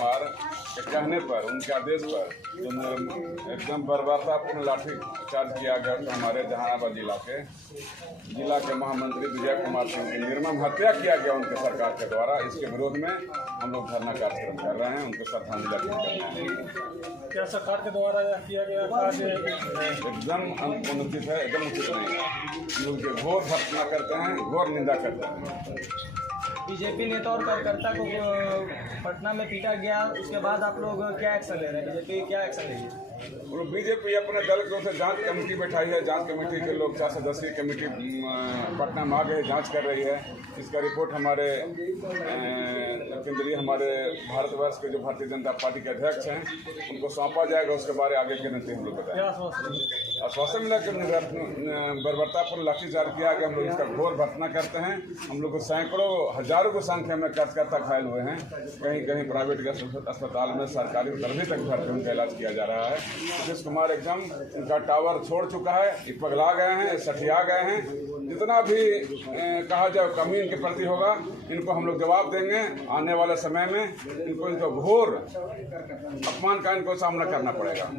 कुमार के कहने पर, उनके आदेश पर एकदम बर्बरतापूर्ण लाठी चार्ज किया गया तो हमारे जहानाबाद जिला के महामंत्री विजय कुमार सिंह की निर्मम हत्या किया गया उनके सरकार के द्वारा। इसके विरोध में हम लोग धरना कार्यक्रम कर रहे हैं, उनको श्रद्धांजलि अर्पित कर रहे हैं। क्या सरकार के द्वारा यह किया गया एकदम अनुचित है, एकदम उचित नहीं है। हम लोग के घोर भर्त्सना करते हैं, घोर निंदा करते हैं। बीजेपी नेता और कार्यकर्ता को पटना में पीटा गया, उसके बाद आप लोग क्या एक्शन ले रहे हैं? बीजेपी क्या एक्शन लेगी? बीजेपी अपने दल की ओर से जांच कमेटी बैठाई है। जांच कमेटी के लोग 4 सदस्यीय कमेटी पटना में आ गए, जांच कर रही है। इसका रिपोर्ट हमारे केंद्रीय भारतवर्ष के जो भारतीय जनता पार्टी के अध्यक्ष हैं उनको सौंपा जाएगा। उसके बारे आगे के नीति हम लोग बताएंगे। आश्वासन मिला कि बर्बरतापूर्ण लाठीचार्ज किया गया। हम लोग इसका घोर भर्त्सना करते हैं। हम लोग को सैकड़ों हजारों की संख्या में कार्यकर्ता घायल हुए हैं। कहीं कहीं प्राइवेट अस्पताल में, सरकारी तभी तक भर्ती उनका इलाज किया जा रहा है। नीतीश कुमार एकदम उनका टावर छोड़ चुका है, ये पगला गए हैं, सठिया गए हैं। जितना भी कहा जाए कमी इनके प्रति होगा, इनको हम लोग जवाब देंगे। आने वाले समय में इनको घोर अपमान का इनको सामना करना पड़ेगा।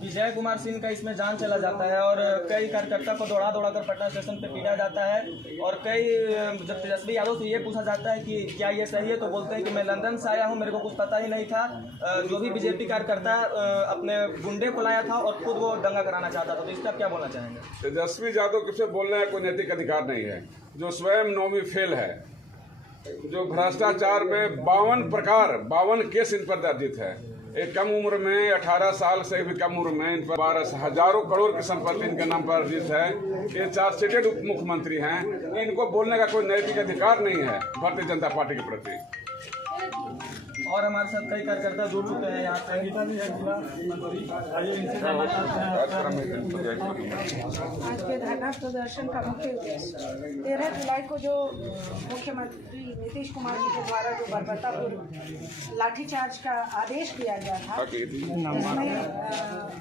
विजय कुमार सिंह का इसमें जान चला जाता है और कई कार्यकर्ता को दौड़ा कर पटना स्टेशन पे पीटा जाता है। और कई जब तेजस्वी यादव से ये पूछा जाता है कि क्या ये सही है, तो बोलते हैं कि मैं लंदन से आया हूँ, मेरे को कुछ पता ही नहीं था। जो भी बीजेपी कार्यकर्ता अपने गुंडे को लाया था और खुद वो दंगा कराना चाहता था, तो इसका क्या बोलना चाहेंगे? तेजस्वी यादव किसे बोलने का कोई नैतिक अधिकार नहीं है। जो स्वयं नौवीं फेल है, जो भ्रष्टाचार में 52 केस इन पर दर्जित है। एक कम उम्र में 18 साल से भी कम उम्र में इन पर 12 हजारों करोड़ की संपत्ति इनके नाम पर अर्जित है। ये चार्जशीटेड उप मुख्यमंत्री हैं। इनको बोलने का कोई नैतिक अधिकार नहीं है भारतीय जनता पार्टी के प्रति। और हमारे साथ कई कार्यकर्ता जुड़ चुके हैं यहाँ से। आज के धरना प्रदर्शन का मुख्य उद्देश्य 13 जुलाई को जो मुख्यमंत्री नीतीश कुमार जी के द्वारा जो बर्बरतापूर्ण लाठीचार्ज का आदेश दिया गया था, जिसमें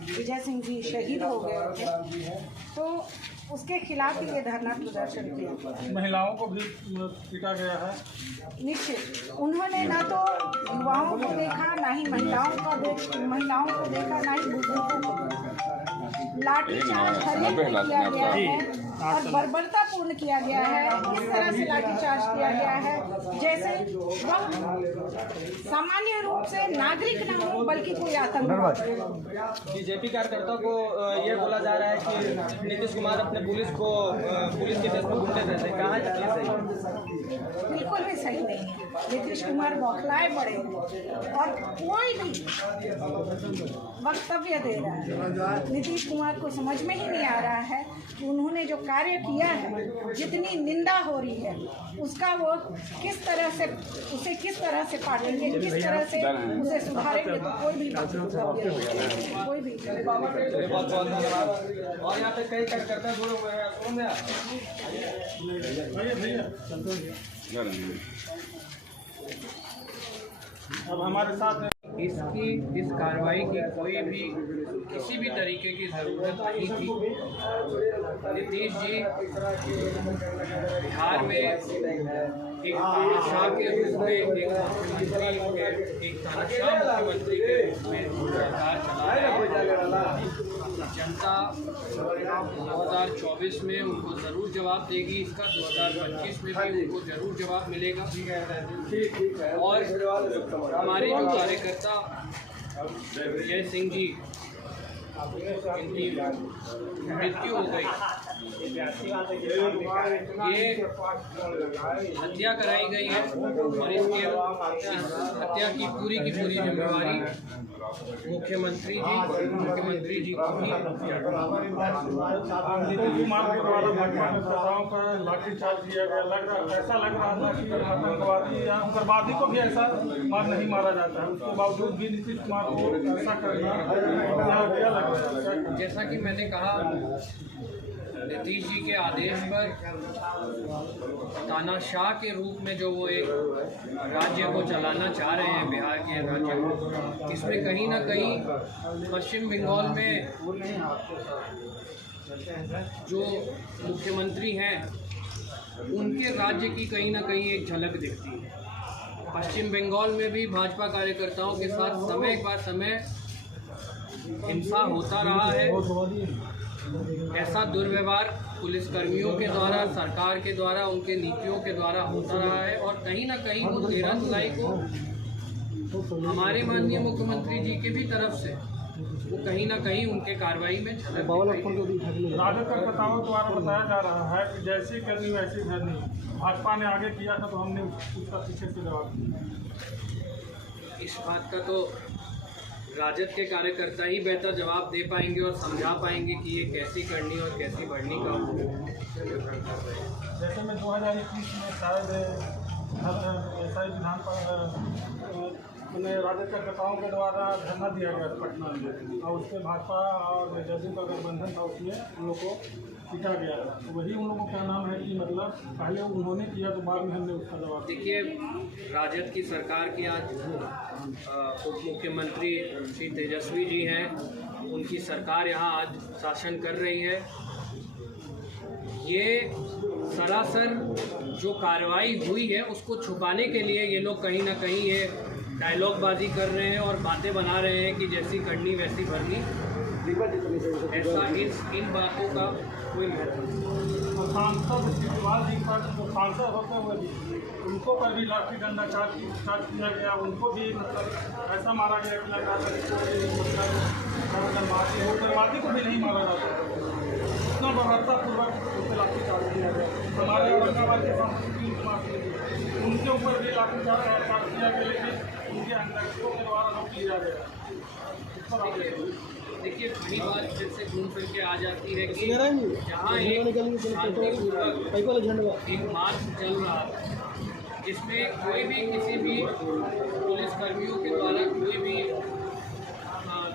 विजय सिंह जी शहीद हो गए थे, तो उसके खिलाफ ये धरना प्रदर्शन किया। महिलाओं को भी पीटा गया है। निश्चित उन्होंने ना तो युवाओं को देखा, ना ही महिलाओं को देखा, ना ही बुजुर्गों को देखा। लाठीचार्ज हरेक पे किया गया है और बर्बरतापूर्ण किया गया है। इस तरह से लाठीचार्ज किया गया है जैसे वह सामान्य रूप से नागरिक न हो, बल्कि कोई आतंकवादी। बीजेपी कार्यकर्ता को ये बोला जा रहा है कि नीतीश कुमार अपने पुलिस के देश में गुंडे देते हैं। कहाँ ये सही? बिल्कुल भी सही नहीं है। नीतीश कुमार बौखलाए पड़े और कोई भी वक्तव्य दे रहा है। नीतीश कुमार को समझ में ही नहीं आ रहा है कि उन्होंने जो कार्य किया है, जितनी निंदा हो रही है, उसका वो किस तरह से पाटेंगे, किस तरह से उसे सुधारेंगे। कोई भी बहुत धन्यवाद। और यहाँ पे कई कार्यकर्ता जुड़े हुए हैं। अब हमारे साथ इस कार्रवाई की कोई भी किसी भी तरीके की ज़रूरत नहीं थी। नीतीश जी बिहार में एक तानाशाह के रूप में, एक तानाशाह मुख्यमंत्री के रूप में सरकार चला रहे हैं। जनता 2024 में उनको ज़रूर जवाब देगी। इसका 2025 में भी उनको ज़रूर जवाब मिलेगा। और हमारे जो कार्यकर्ता विजय सिंह जी, इनकी मृत्यु हो गई, ये हत्या कराई गई है और इस हत्या की पूरी जिम्मेवारी मुख्यमंत्री जी को भी। कुमार के द्वारा कार्यकर्ताओं का लाठीचार्ज किया गया। ऐसा लग रहा था कि आतंकवादी या उग्रवादी को भी ऐसा नहीं मारा जाता है, उसके बावजूद भी नीतीश कुमार को ऐसा करना क्या लग रहा है? जैसा कि मैंने कहा, नीतीश जी के आदेश पर तानाशाह के रूप में जो वो एक राज्य को चलाना चाह रहे हैं, बिहार के राज्य को, इसमें कहीं ना कहीं पश्चिम बंगाल में जो मुख्यमंत्री हैं उनके राज्य की कहीं ना कहीं एक झलक दिखती है। पश्चिम बंगाल में भी भाजपा कार्यकर्ताओं के साथ समय पर समय हिंसा होता रहा है। ऐसा दुर्व्यवहार पुलिसकर्मियों के द्वारा, सरकार के द्वारा, उनके नीतियों के द्वारा होता रहा है और कहीं ना कहीं वो 13 जुलाई को हमारे माननीय मुख्यमंत्री जी के भी तरफ से वो कहीं ना कहीं उनके कार्रवाई में झलक दिखाई। राजद कार्यकर्ताओं द्वारा बताया जा रहा है कि जैसी करनी वैसी धरनी। भाजपा ने आगे किया था तो हमने उसका पीछे से जवाब दिया। इस बात का तो राजद के कार्यकर्ता ही बेहतर जवाब दे पाएंगे और समझा पाएंगे कि ये कैसी करनी और कैसी बढ़नी का जैसे मैं 2021 में शायद ऐसा ही विधान पर मैंने राजद कार्यकर्ताओं के द्वारा धरना दिया गया था पटना में और उसमें भाजपा और जदयू का गठबंधन था, उसमें उन लोगों को पीटा गया था। तो वही उन लोगों का नाम है कि मतलब पहले उन्होंने किया तो बाद में हमने उसका जवाब दिया। देखिए, राजद की सरकार की आज उप मुख्यमंत्री श्री तेजस्वी जी हैं, उनकी सरकार यहाँ आज शासन कर रही है। ये सरासर जो कार्रवाई हुई है उसको छुपाने के लिए ये लोग कहीं ना कहीं ये डायलॉगबाजी कर रहे हैं और बातें बना रहे हैं कि जैसी करनी वैसी भरनी। ऐसा इन बातों का कोई महत्व नहीं। और सांसद शिवपाल जी पर जो सांसद होते हुए भी उनको पर भी लाठी डंडा चार्ज किया गया, उनको भी मतलब ऐसा मारा गया कि लगा उग्रवादी को भी नहीं मारा जाता, इतना बर्बरतापूर्वक उनसे लाठी चार्ज किया गया। हमारे औरंगाबाद के सांसद उनके ऊपर भी लाठी चार्ज किया गया, लेकिन उनके अंदर के द्वारा रोक लिया गया। देखिए, बड़ी बात फिर से घूम फिर के आ जाती है कि जहाँ एक शांतिपूर्वक एक मार्च चल रहा है जिसमें कोई भी किसी भी पुलिसकर्मियों के द्वारा कोई भी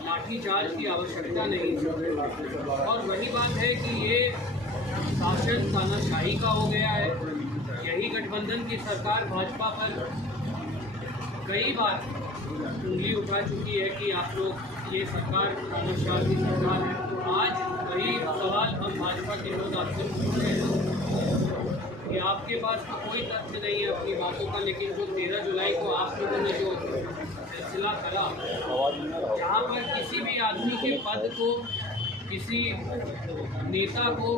लाठीचार्ज की आवश्यकता नहीं है। और वही बात है कि ये शासन तानाशाही का हो गया है। यही गठबंधन की सरकार भाजपा पर कई बार उंगली उठा चुकी है कि आप लोग ये सरकार तानाशाह की सरकार है। आज वही सवाल हम भाजपा के लोग आपसे पूछ रहे हैं कि आपके पास तो कोई तथ्य नहीं है अपनी बातों का, लेकिन जो 13 जुलाई को आप लोगों ने जो फैसला करा, जहाँ पर किसी भी आदमी के पद को, किसी नेता को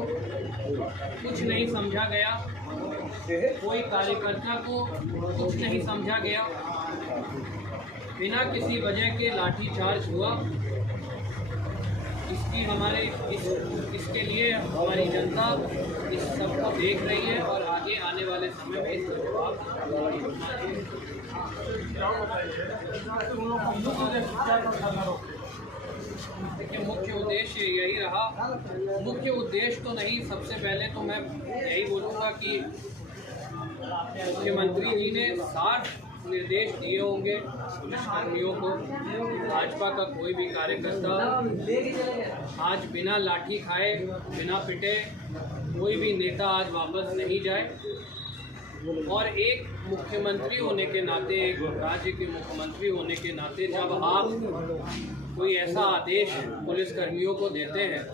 कुछ नहीं समझा गया, कोई कार्यकर्ता को कुछ नहीं समझा गया, बिना किसी वजह के लाठीचार्ज हुआ। इसकी इसके लिए हमारी जनता इस सब को देख रही है और आगे आने वाले समय में इसका जवाब देखिए, मुख्य उद्देश्य यही रहा। मुख्य उद्देश्य तो नहीं, सबसे पहले तो मैं यही बोलूँगा कि मुख्यमंत्री जी ने 60 निर्देश दिए होंगे पुलिसकर्मियों को। भाजपा का कोई भी कार्यकर्ता आज बिना लाठी खाए, बिना पिटे, कोई भी नेता आज वापस नहीं जाए। और एक मुख्यमंत्री होने के नाते, एक राज्य के मुख्यमंत्री होने के नाते, जब आप कोई ऐसा आदेश पुलिसकर्मियों को देते हैं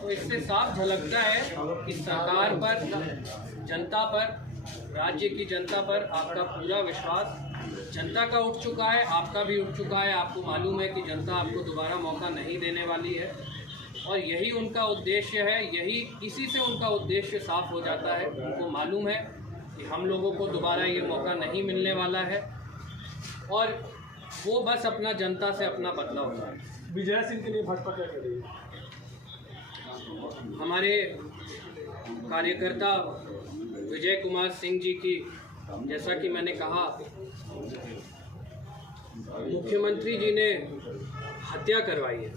तो इससे साफ झलकता है कि सरकार पर, जनता पर, राज्य की जनता पर आपका पूरा विश्वास जनता का उठ चुका है, आपका भी उठ चुका है। आपको मालूम है कि जनता आपको दोबारा मौका नहीं देने वाली है और यही उनका उद्देश्य है। इसी से उनका उद्देश्य साफ हो जाता है। उनको मालूम है कि हम लोगों को दोबारा ये मौका नहीं मिलने वाला है और वो बस अपना जनता से अपना बदला होता है। विजय सिंह के लिए भाजपा क्या कर रही है? हमारे कार्यकर्ता विजय कुमार सिंह जी की, जैसा कि मैंने कहा, मुख्यमंत्री जी ने हत्या करवाई है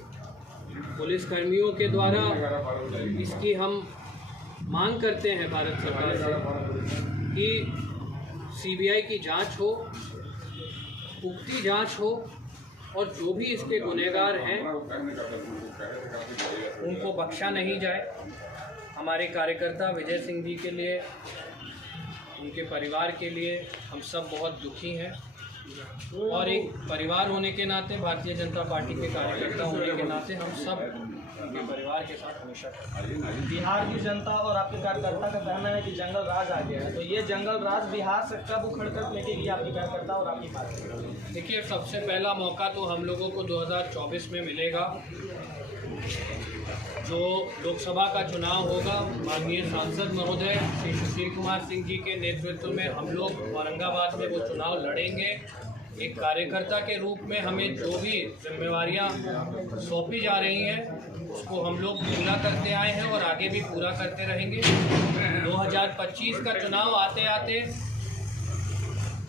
पुलिसकर्मियों के द्वारा। इसकी हम मांग करते हैं भारत सरकार से कि सीबीआई की जांच हो, पुख्ती जांच हो और जो भी इसके गुनहगार हैं उनको बख्शा नहीं जाए। हमारे कार्यकर्ता विजय सिंह जी के लिए, उनके परिवार के लिए हम सब बहुत दुखी हैं। और एक परिवार होने के नाते, भारतीय जनता पार्टी के कार्यकर्ता होने के नाते हम सब उनके परिवार के साथ हमेशा खड़े हैं। बिहार की जनता और आपके कार्यकर्ता का कहना है कि जंगल राज आ गया है, तो ये जंगल राज बिहार से कब उखड़ कर फेंकेगी आपकी कार्यकर्ता और आपकी पार्टी? देखिए, सबसे पहला मौका तो हम लोगों को 2024 में मिलेगा। जो लोकसभा का चुनाव होगा, माननीय सांसद महोदय श्री सुशील कुमार सिंह जी के नेतृत्व में हम लोग औरंगाबाद में वो चुनाव लड़ेंगे। एक कार्यकर्ता के रूप में हमें जो भी जिम्मेवारियां सौंपी जा रही हैं उसको हम लोग पूरा करते आए हैं और आगे भी पूरा करते रहेंगे। 2025 का चुनाव आते आते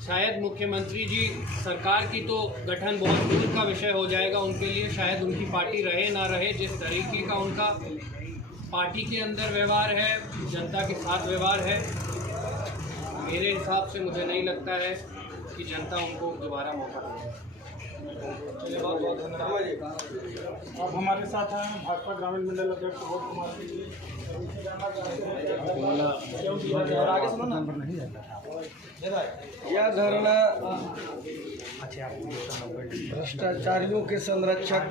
शायद मुख्यमंत्री जी, सरकार की तो गठन बहुत दूर का विषय हो जाएगा उनके लिए, शायद उनकी पार्टी रहे ना रहे। जिस तरीके का उनका पार्टी के अंदर व्यवहार है, जनता के साथ व्यवहार है, मेरे हिसाब से मुझे नहीं लगता है कि जनता उनको दोबारा मौका देगी। बहुत बहुत धन्यवाद। अब हमारे साथ हैं भाजपा ग्रामीण मंडल अध्यक्ष सुबोध कुमार सिंह जी। और आगे सुनो ना। यह धरना भ्रष्टाचारियों के संरक्षक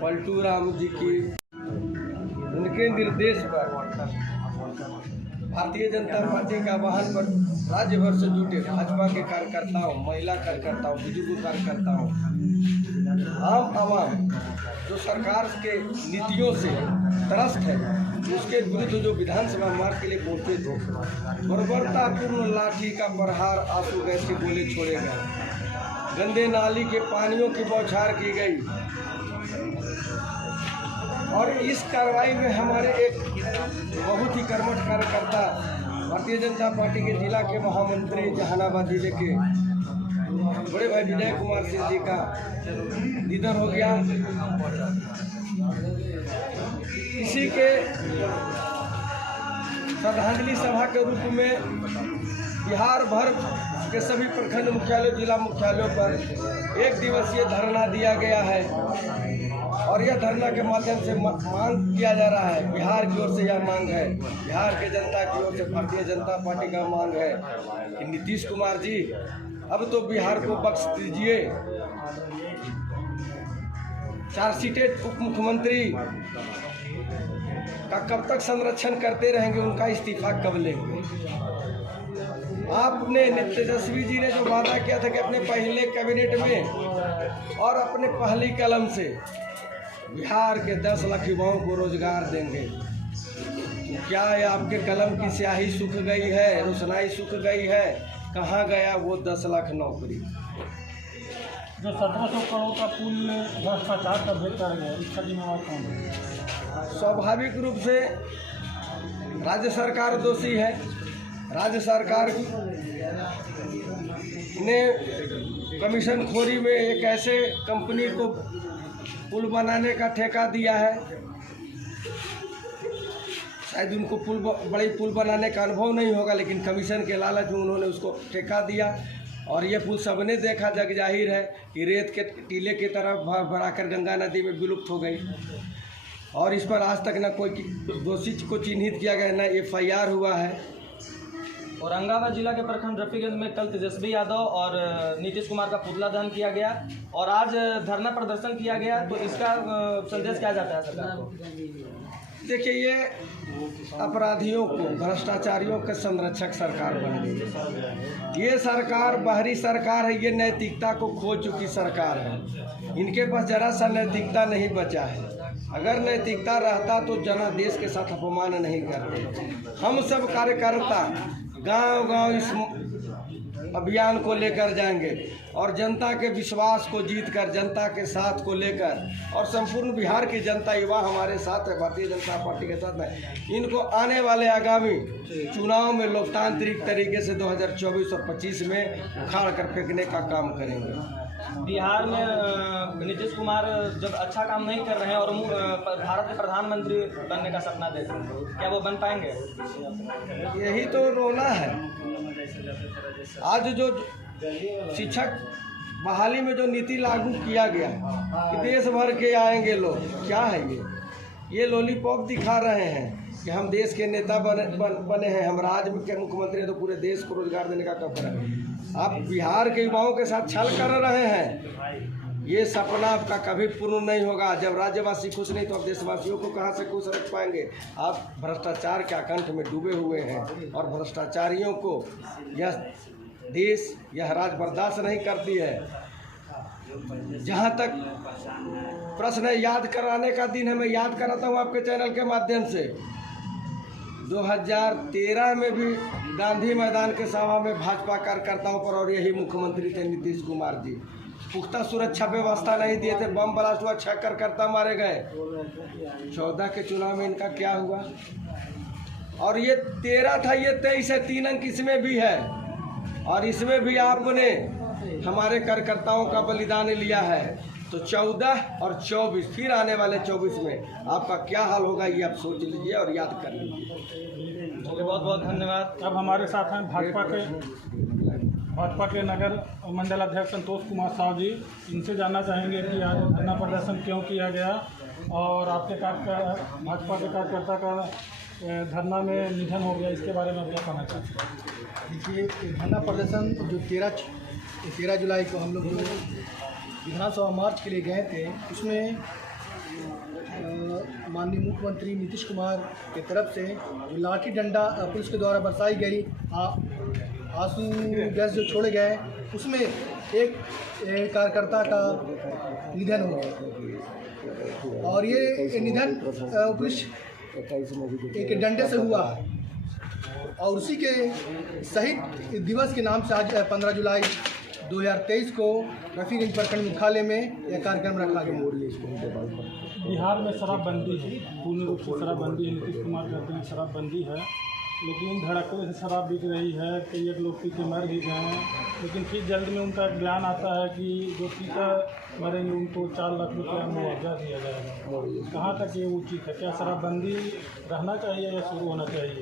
पलटू राम जी की उनके निर्देश पर भारतीय जनता पार्टी का आह्वान पर राज्य भर से जुटे भाजपा के कार्यकर्ताओं, महिला कार्यकर्ताओं, बुजुर्ग कार्यकर्ताओं, आम आवाम जो सरकार के नीतियों से त्रस्त है, उसके विरुद्ध जो विधानसभा मार्ग के लिए बोलते थे, बर्बरतापूर्ण लाठी का प्रहार, आंसू गैस के गोले छोड़े गए, गंदे नाली के पानियों की बौछार की गई। और इस कार्रवाई में हमारे एक बहुत ही कर्मठ कार्यकर्ता, भारतीय जनता पार्टी के जिला के महामंत्री जहानाबाद जिले के बड़े भाई विजय कुमार सिंह जी का निधन हो गया। इसी के श्रद्धांजलि सभा के रूप में बिहार भर के सभी प्रखंड मुख्यालयों, जिला मुख्यालयों पर एक दिवसीय धरना दिया गया है। और यह धरना के माध्यम से मांग किया जा रहा है, बिहार की ओर से यह मांग है, बिहार के जनता की ओर से भारतीय जनता पार्टी का मांग है कि नीतीश कुमार जी अब तो बिहार को बख्श दीजिए। 4 सीटें उप मुख्यमंत्री का कब तक संरक्षण करते रहेंगे, उनका इस्तीफा कब लेंगे? आपने तेजस्वी जी ने जो वादा किया था कि अपने पहले कैबिनेट में और अपने पहली कलम से बिहार के 10 लाख युवाओं को रोजगार देंगे, क्या ये आपके कलम की स्याही सूख गई है, रोशनाई सूख गई है? कहाँ गया वो 10 लाख नौकरी? जो 1700 करोड़ का पुल भ्रष्टाचार का भेद कर गया, इसका जिम्मेवार कौन है? स्वाभाविक रूप से राज्य सरकार दोषी है। राज्य सरकार ने कमीशन खोरी में एक ऐसे कंपनी को पुल बनाने का ठेका दिया है, शायद उनको बड़े पुल बनाने का अनुभव नहीं होगा, लेकिन कमीशन के लालच में उन्होंने उसको ठेका दिया। और ये पुल सबने देखा, जग जाहिर है कि रेत के टीले की तरफ भराकर गंगा नदी में विलुप्त हो गई। और इस पर आज तक न कोई दोषी को चिन्हित किया गया, न FIR हुआ है। औरंगाबाद जिला के प्रखंड रफीगंज में कल तेजस्वी यादव और नीतीश कुमार का पुतला दहन किया गया और आज धरना प्रदर्शन किया गया, तो इसका संदेश क्या जाता है सरकार को? देखिए, ये अपराधियों को, भ्रष्टाचारियों के संरक्षक सरकार बन गई। ये सरकार बाहरी सरकार है, ये नैतिकता को खो चुकी सरकार है। इनके पास जरा सा नैतिकता नहीं बचा है। अगर नैतिकता रहता तो जनादेश के साथ अपमान नहीं करते। हम सब कार्यकर्ता गांव-गांव इस अभियान को लेकर जाएंगे और जनता के विश्वास को जीतकर, जनता के साथ को लेकर, और संपूर्ण बिहार की जनता, युवा हमारे साथ है, भारतीय जनता पार्टी के साथ है। इनको आने वाले आगामी चुनाव में लोकतांत्रिक तरीके से 2024 और 25 में उखाड़ कर फेंकने का काम करेंगे। बिहार में नीतीश कुमार जब अच्छा काम नहीं कर रहे हैं और भारत के प्रधानमंत्री बनने का सपना देख रहे हैं, क्या वो बन पाएंगे? यही तो रोना है। आज जो शिक्षक बहाली में जो नीति लागू किया गया कि देश भर के आएंगे लोग, क्या है ये लॉलीपॉप दिखा रहे हैं कि हम देश के नेता बने हैं, हम राज्य के मुख्यमंत्री हैं तो पूरे देश को रोजगार देने का काम करें। आप बिहार के युवाओं के साथ छल कर रहे हैं। ये सपना आपका कभी पूर्ण नहीं होगा। जब राज्यवासी खुश नहीं तो आप देशवासियों को कहाँ से खुश रख पाएंगे। आप भ्रष्टाचार के आकंठ में डूबे हुए हैं और भ्रष्टाचारियों को यह देश, यह राज्य बर्दाश्त नहीं करती है। जहाँ तक प्रश्न याद कराने का दिन है, मैं याद कराता हूँ आपके चैनल के माध्यम से। 2013 में भी गांधी मैदान के सभा में भाजपा कार्यकर्ताओं पर, और यही मुख्यमंत्री थे नीतीश कुमार जी, पुख्ता सुरक्षा व्यवस्था नहीं दिए थे, बम ब्लास्ट हुआ, 6 कार्यकर्ता मारे गए। 14 के चुनाव में इनका क्या हुआ? और ये 13 था, ये 23 है, 3 अंक इसमें भी है। और इसमें भी आपने हमारे कार्यकर्ताओं का बलिदान लिया है। तो 14 और 24 फिर आने वाले 24 में आपका क्या हाल होगा, ये आप सोच लीजिए और याद कर लीजिए। बहुत बहुत धन्यवाद। अब हमारे साथ हैं भाजपा के नगर मंडल अध्यक्ष संतोष कुमार साहू जी। इनसे जानना चाहेंगे कि आज धरना प्रदर्शन क्यों किया गया और आपके भाजपा के कार्यकर्ता का धरना में निधन हो गया, इसके बारे में क्या कहना चाहते हैं? देखिए, धरना प्रदर्शन जो 13 जुलाई को हम लोग जो विधानसभा मार्च के लिए गए थे, उसमें माननीय मुख्यमंत्री नीतीश कुमार के तरफ से जो लाठी डंडा पुलिस के द्वारा बरसाई गई, आंसू गैस जो छोड़े गए, उसमें एक कार्यकर्ता का निधन हो गया। और ये निधन पुलिस एक डंडे से हुआ और उसी के शहीद दिवस के नाम से आज 15 जुलाई 2023 को रफीगंज प्रखंड मुख्यालय में यह कार्यक्रम रखा गया। बिहार में शराबबंदी है, पूर्ण रूप से शराबबंदी है। नीतीश कुमार कहते हैं शराबबंदी है, लेकिन धड़कने से शराब बिक रही है। कई एक लोग पी के मर भी गए हैं, लेकिन फिर जल्द में उनका बयान आता है कि जो पीकर मरेंगे उनको 4 लाख रुपया मुआवजा दिया जाएगा। कहाँ तक ये उचित है? क्या शराबबंदी रहना चाहिए या शुरू होना चाहिए?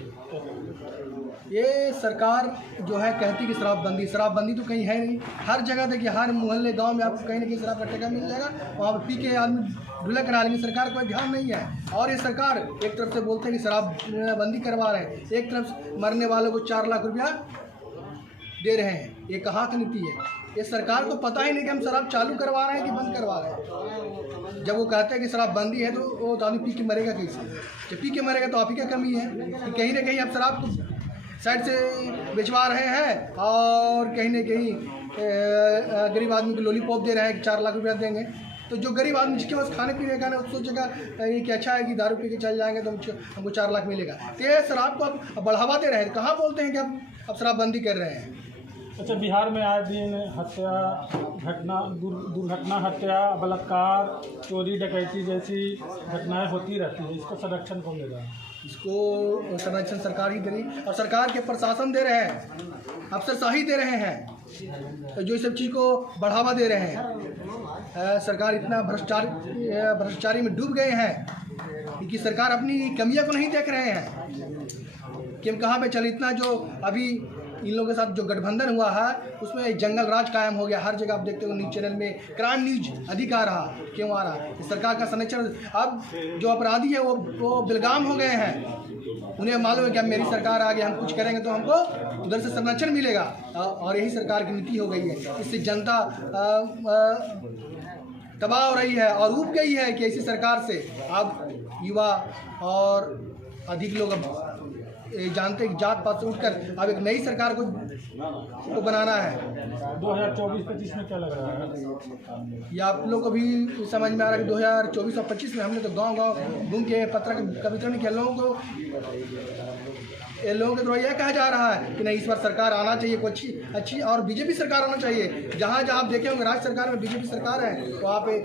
ये सरकार जो है कहती कि शराबबंदी तो कहीं है नहीं। हर जगह देखिए, हर मोहल्ले गांव में आपको कहीं ना कहीं शराब का ठेका मिल जाएगा, वहाँ पर पी के आदमी ढुला करा लेंगे। सरकार को ध्यान नहीं है। और ये सरकार एक तरफ से बोलते हैं कि शराबबंदी करवा रहे हैं, एक तरफ मरने वालों को 4 लाख रुपया दे रहे हैं। ये कहाँ की नीति है? ये सरकार को पता ही नहीं कि हम शराब चालू करवा रहे हैं कि बंद करवा रहे हैं। जब वो कहते हैं कि शराबबंदी है तो वो आदमी पी के मरेगा कैसे? जब पी के मरेगा तो आप ही क्या कमी है कि कहीं ना कहीं आप शराब को साइड से बेचवा रहे हैं और कहीं ना कहीं गरीब आदमी को लॉलीपॉप दे रहे हैं कि 4 लाख रुपया देंगे। तो जो गरीब आदमी जिसके पास खाने पीने का ना, वो सोचेगा कि अच्छा है कि दारू पी के चल जाएंगे तो हमको 4 लाख मिलेगा। तो ये शराब को आप बढ़ावा दे रहे हैं। कहाँ बोलते हैं कि अब शराबबंदी कर रहे हैं? अच्छा, बिहार में आए दिन हत्या घटना, दुर्घटना, हत्या, बलात्कार, चोरी डकैती जैसी घटनाएं होती रहती है। इसको संरक्षण कौन दे रहा है? इसको संरक्षण सरकार ही दे रही है और सरकार के प्रशासन दे रहे हैं, अफसरशाही दे रहे हैं, तो जो इस सब चीज़ को बढ़ावा दे रहे हैं। सरकार इतना भ्रष्टाचारी में डूब गए हैं कि सरकार अपनी कमियां को नहीं देख रहे हैं कि हम कहाँ पे चले। इतना जो अभी इन लोगों के साथ जो गठबंधन हुआ है, उसमें एक जंगल राज कायम हो गया। हर जगह आप देखते हो न्यूज़ चैनल में क्राइम न्यूज अधिक आ रहा। क्यों आ रहा? सरकार का संरक्षण। अब जो अपराधी है वो बेलगाम हो गए हैं। उन्हें मालूम है कि अब मेरी सरकार आ गई, हम कुछ करेंगे तो हमको उधर से संरक्षण मिलेगा। और यही सरकार की नीति हो गई है। इससे जनता तबाह हो रही है और ऊब गई है कि ऐसी सरकार से अब युवा और अधिक लोग अब जानते हैं कि जात पात से उठकर अब एक नई सरकार को बनाना है। 2024-25 में क्या लग रहा है? ये आप लोग को भी समझ में आ रहा है कि 2024 और 25 में हमने तो गांव-गांव घूम के पत्र का वितरण किया। लोगों के द्वारा यह कहा जा रहा है कि नहीं, इस बार सरकार आना चाहिए, कोई अच्छी और बीजेपी सरकार आना चाहिए। जहाँ जहाँ आप देखे होंगे राज्य सरकार में बीजेपी सरकार है, वहाँ पे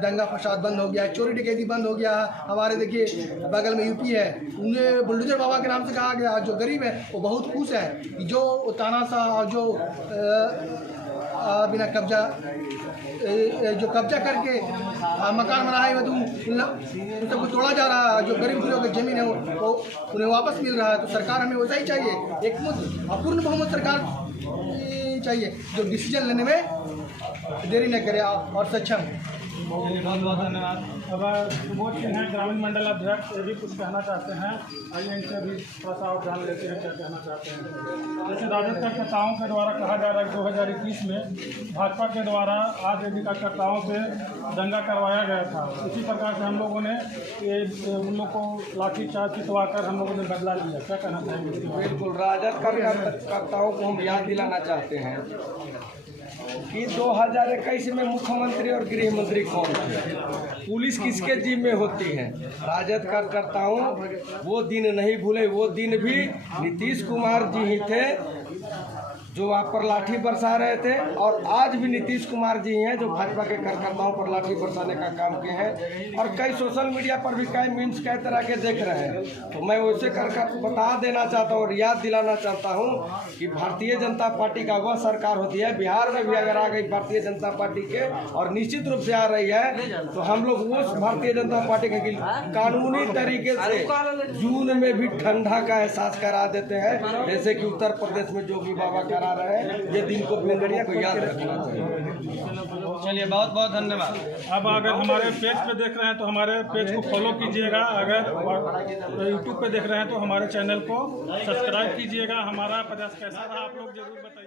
दंगा फसाद बंद हो गया, चोरी डकैती बंद हो गया। हमारे देखिए बगल में यूपी है, उन्हें बुलडोजर बाबा के नाम से कहा गया। जो गरीब है वो बहुत खुश है। जो तानाशाह और जो बिना कब्जा करके मकान बनाए हुए उन सबको तोड़ा जा रहा है। जो गरीब लोगों की जमीन है वो उन्हें वापस मिल रहा है। तो सरकार हमें वैसा ही चाहिए, एक अपूर्ण बहुमत सरकार चाहिए जो डिसीजन लेने में देरी न करे और सक्षम बहुत बहुत धन्यवाद। अब सुबोध सिंह हैं ग्रामीण मंडल अध्यक्ष, ये भी कुछ कहना चाहते हैं। आइए इनसे भी थोड़ा सा और जान लेते हैं क्या कहना चाहते हैं। जैसे राजद कार्यकर्ताओं के द्वारा कहा जा रहा है 2021 में भाजपा के द्वारा आरजेडी कार्यकर्ताओं से दंगा करवाया गया था, इसी प्रकार से हम लोगों ने उन लोग को लाठीचार्ज चितवा कर हम लोगों ने बदला लिया। क्या कहना चाहेंगे? बिल्कुल, राजद कार्यकर्ताओं को हम याद दिलाना चाहते हैं कि 2021 में मुख्यमंत्री और गृह मंत्री कौन थे, पुलिस किसके जिम्मे होती है। राजद कार्यकर्ताओं वो दिन नहीं भूले, वो दिन भी नीतीश कुमार जी ही थे जो आप पर लाठी बरसा रहे थे, और आज भी नीतीश कुमार जी हैं जो भाजपा के कार्यकर्ताओं पर लाठी बरसाने का काम किए हैं। और कई सोशल मीडिया पर भी कई मीम्स कई तरह के देख रहे हैं। तो मैं वैसे कर बता देना चाहता हूँ और याद दिलाना चाहता हूँ कि भारतीय जनता पार्टी का वह सरकार होती है, बिहार में भी अगर आ गई भारतीय जनता पार्टी के, और निश्चित रूप से आ रही है, तो हम लोग उस भारतीय जनता पार्टी के कानूनी तरीके से जून में भी ठंडा का एहसास करा देते हैं, जैसे कि उत्तर प्रदेश में जोगी बाबा करा रहे हैं। ये दिन को याद रखना चाहिए। चलिए बहुत बहुत धन्यवाद। अब अगर हमारे पेज पे देख रहे हैं तो हमारे पेज को फॉलो कीजिएगा, अगर यूट्यूब पे देख रहे हैं तो हमारे चैनल को सब्सक्राइब कीजिएगा। हमारा प्रयास कैसा रहा आप लोग जरूर बताइए।